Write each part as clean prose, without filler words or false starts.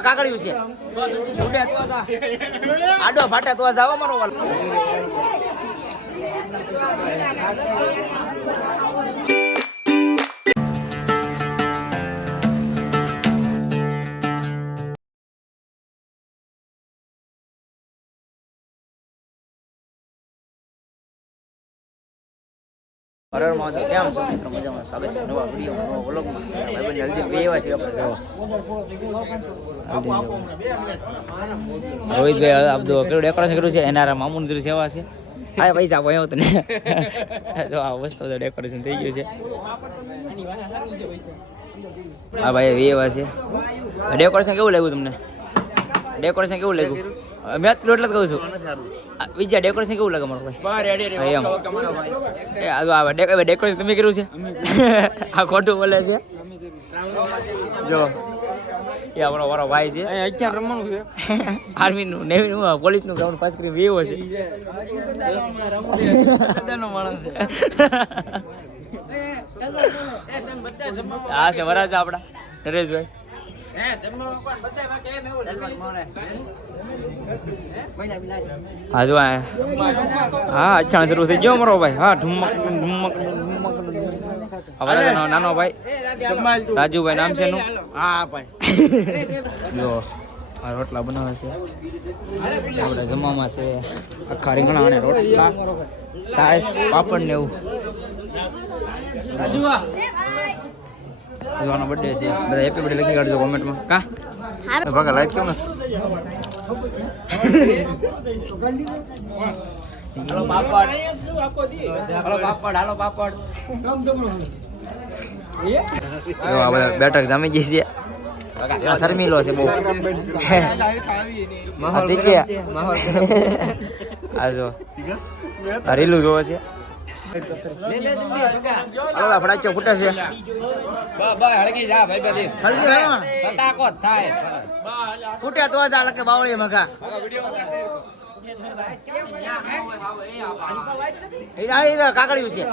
કાકડી છે આડો ફાટા તો જાવ મારો વાલ હરર મહાદેવ કેમ છો મિત્રો મજામાં સ્વાગત છે નવા વિડીયોમાં નવા વ્લોગમાં ભાઈબંધ હલ્દી બે એવા છે આપણે જોવા રોહિતભાઈ આપ જો કેવું ડેકોરેશન કર્યું છે એના મામુની જોડે સેવા છે હા પૈસા આપો એવું તને જો આ વસ્તુ ડેકોરેશન થઈ ગયું છે હા ભાઈ એવા છે ડેકોરેશન કેવું લાગ્યું તમને ડેકોરેશન કેવું લાગ્યું મેં એટલું એટલે જ કહું છું બીજા ડેકોરેશન કેવું લાગે મારો ભાઈ ડેકોરેશન તમે કર્યું છે આ ખોટું બોલે છે જો એ આપણો મારો ભાઈ છે અત્યારે રમવાનું છે આર્મીનું નેવીનું પોલીસનું ગ્રાઉન્ડ પાસ કરી એવો છે માણસ હા છે વરાજ આપડા નરેશભાઈ હા જો હા અચ્છા શરૂ થઈ ગયો મારો ભાઈ હા ઢુમક ઢુમક ઢુમક નાનો ભાઈ રાજુભાઈ નામ છે એનું હા ભાઈ જો આ રોટલા બનાવે છે આપણે જમવામાં છે આખા રીંગણા અને રોટલા સાસ પાપડ ને એવું જોવાનો બર્થડે છે બધા હેપી બર્થડે લખી કાઢજો કોમેન્ટમાં કા ભાગા લાઈક કેમ હાલો પાપડ હાલો પાપડ આ બધા બેઠક જમી ગઈ છે શર્મિલો છે બહુ આ જો રીલું જોવે છે ફટાક્યો ફૂટે છે ફૂટે તો ચાલે કે બાવળી મગા કાકડી છે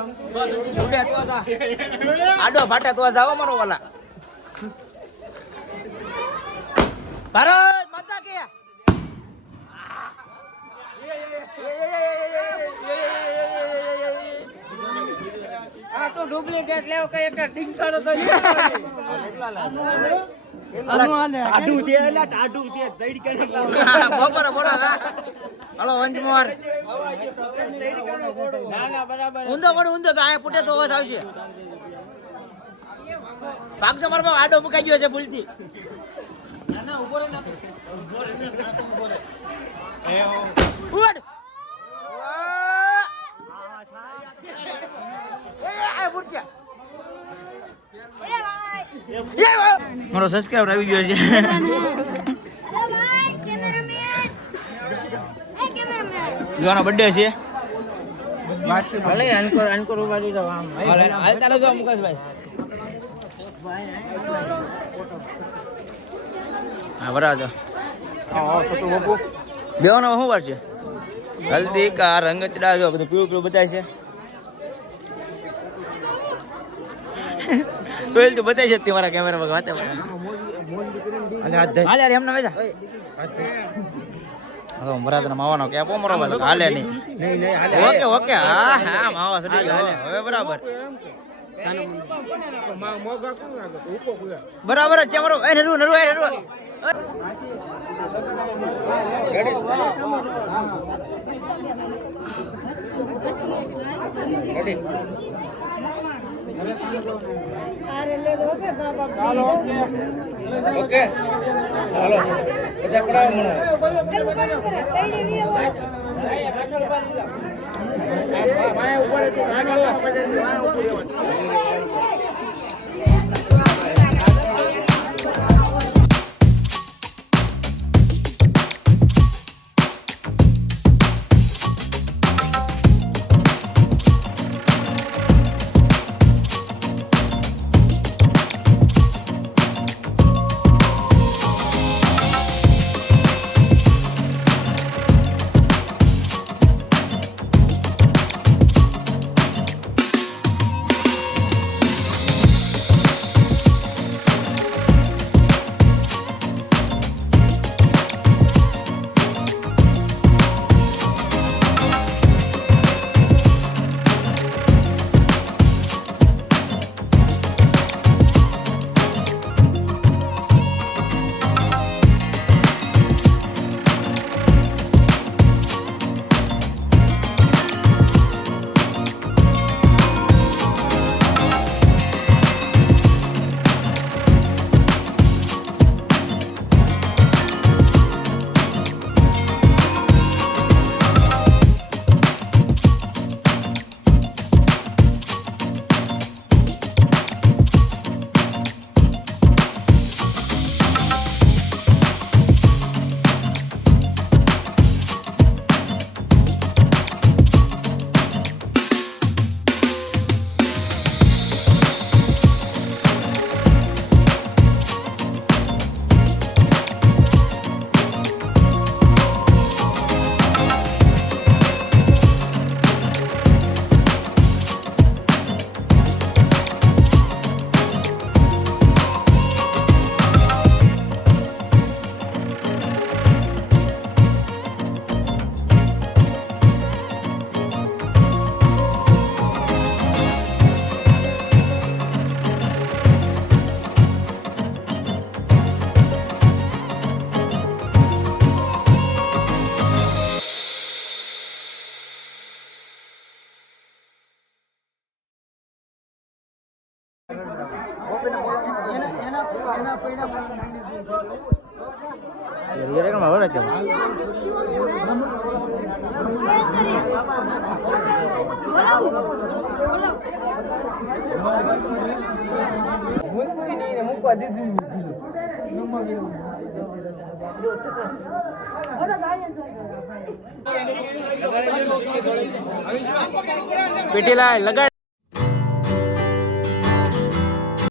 આડો ફાટે તો જાવ મારો વાલા ભારત માતા કે આ તો ડુપ્લિકેટ લેવ કઈ એક ડિંકાનો તો ટાઢું છે એટલે ટાઢું છે દઈડ કે બપોર બોલો હાલો વંજમોર ના ના બરાબર ઊંધો કોણ ઊંધો તો આ ફૂટે તો અવાજ આવશે પાકજો મારો આડો મુકાઈ ગયો છે ભૂલથી ના ના ઉભો રે ના ઉડ મારો સબસ્ક્રાઇબર આવી ગયો છે જોવાનો બર્થડે છે ભલે અનકોર ઉભારી દો આમ હાલ ચાલો જો મુકેશભાઈ હા બરાબર હા સતુ બાપુ બેવાનો શું વાર છે હલ્દી કા રંગ ચડાજો બધું પીળું પીળું બતાય છે સોહેલ તો બતાય છે તમારા કેમેરામાં વાતે હાલે યાર એમને વેજા હવે મરાદના માવાનો કે આપો મારો ભાઈ હાલે નહીં ઓકે ઓકે હા હા માવા સડી ગયો હવે બરાબર બરાબર છે મારો એ નરુ નરુ એ નરુ રેડી અરે લે દો કે બાબા ચાલો ઓકે હાલો બધા પડાવ મને કઈડી વી હોય માયા ઉપર આગળ પેટીલા લગાડ